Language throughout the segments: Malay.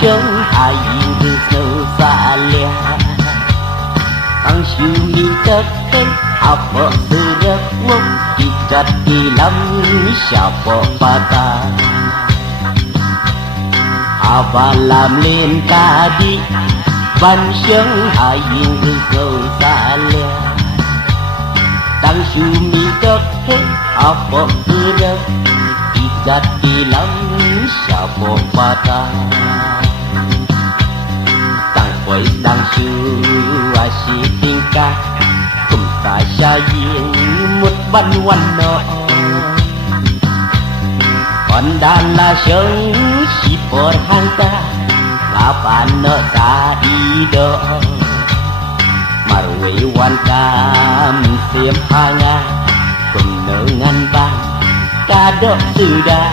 sông hai từ sâu xa lẻ tăng siêu mi tất hết áp bỏ sự rất ngốc kita di lam siapa patah abalam lên tadi ban sông hai từ sâu xa lẻ tăng siêu mi tất hết áp bỏ sự rất kita di lam siapa patah tang quay đang siêu asyik tingkah kum tak sayang một banวันนอcòn đàn là sống chỉ por hàng ta kapan no ta đi đó marway wan kam siam hanga kum no ngan bang kadok sudah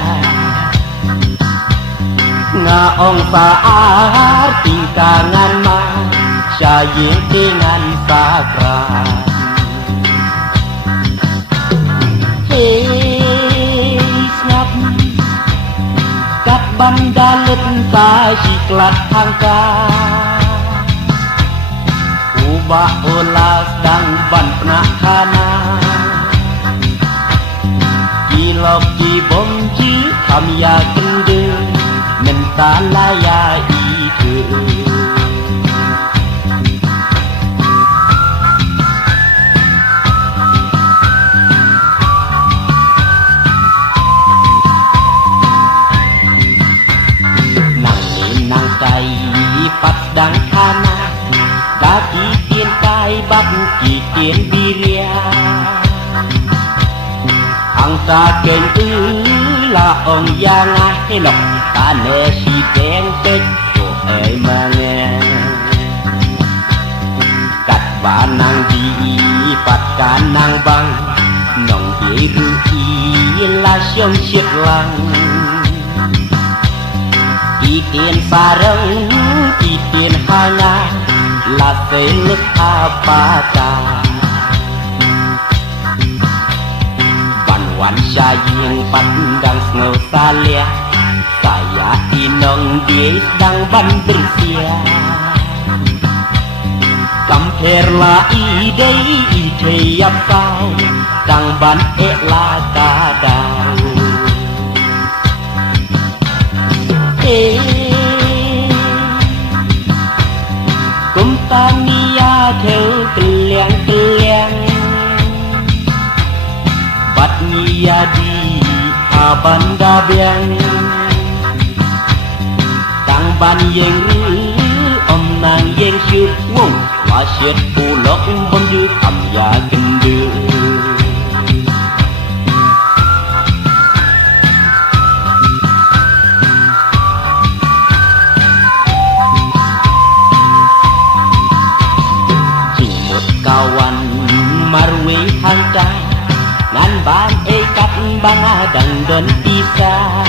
ngaong saat tingkangan ma sayang dengan sakral senyap kat bandalet ta siklat hangka ubah olas dang ban penakana kilok jibom ji kam ya kende mentah layak itu tay bắt đăng khana đã chỉ tiền cai bắt chỉ tiền biria hàng ta kênh là ông già ngay lộc ta nè si đen tết của ấy mà nghe cắt bà nàng gì bắt cả nàng băng nồng dễ rưu là sông xiết lăng tiền sarang tiền hanga là seluk apa ta ban sayang pandang snow salia saya inong dia sedang ban bersia compare ide yang kau dang ban la kadang Kumpania theo keliang Bat nia di abanda biang Tang ban yeng om nang yeng syut ngong Wasyat pulok bondu am ya gendu kawan marwe hangka ngan ban kat banga dang don pisah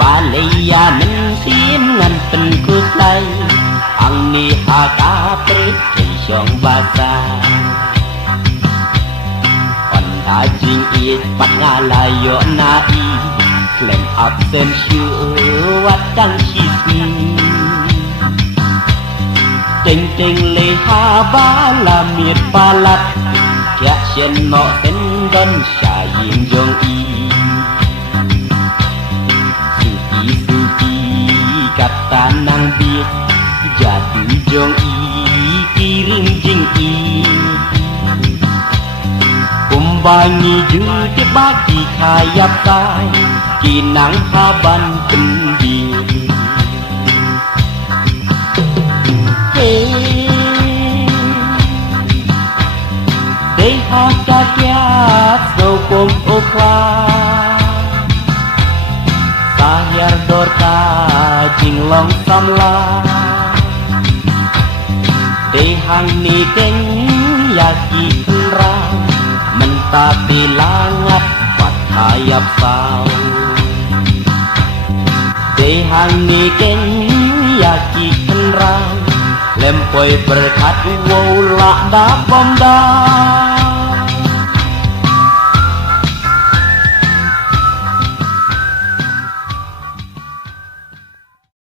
balaya men sim ngan pen kuslai ang ni haka prit chong basa on da jing it pat ngalayo nai klem absent shu wat dang shismi tình tình lê ha ba là miệt ba lặt kẹt trên nọ tên đơn xả yên dòng y suki kata nang biết giả tự dòng y kirim jing y kumbangi ju te ba ki khayap tai ki nang ha ban pen di để họ cha kia sâu cùng ô khoa sayar dorka jing long samla để hàng ni keng yaki ra mentati langat pathayap sao để hàng ni keng yaki ra lempoi berkat wola da bomda